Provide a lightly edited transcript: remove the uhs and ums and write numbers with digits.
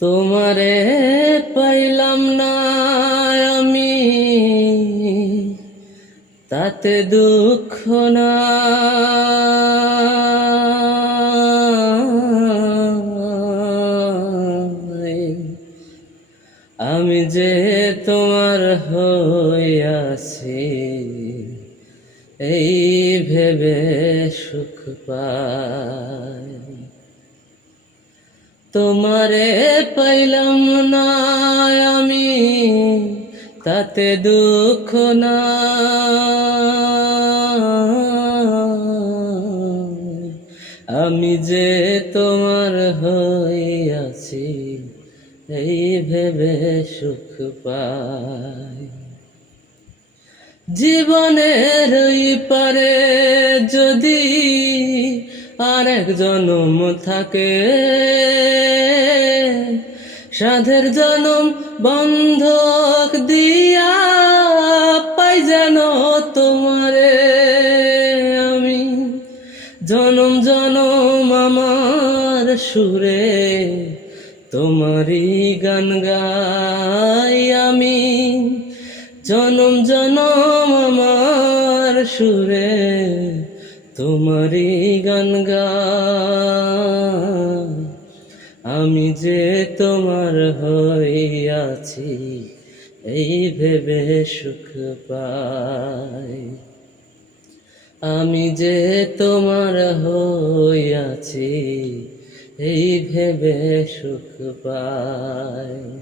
তোমারে পাইলাম না আমি, তাতে দুঃখ না। আমি যে তোমার হইয়াছি, এই ভেবে সুখ পাই। তোমারে পাইলাম না আমি, তাতে দুঃখ না। আমি যে তোমার হইয়াছি, এই ভেবে সুখ পাই। জীবনের ওই পারে যদি আরেক জনম থাকে, সাধের জনম বন্ধক দিয়া পাই যেন তোমারে আমি। জনম জনম আমার সুরে তোমারই গান গাই আমি। জনম জনম আমার সুরে তোমারই গান গাই। আমি যে তোমার হইয়াছি, এই ভেবে সুখ পাই। আমি যে তোমার হইয়াছি, এই ভেবে সুখ পাই।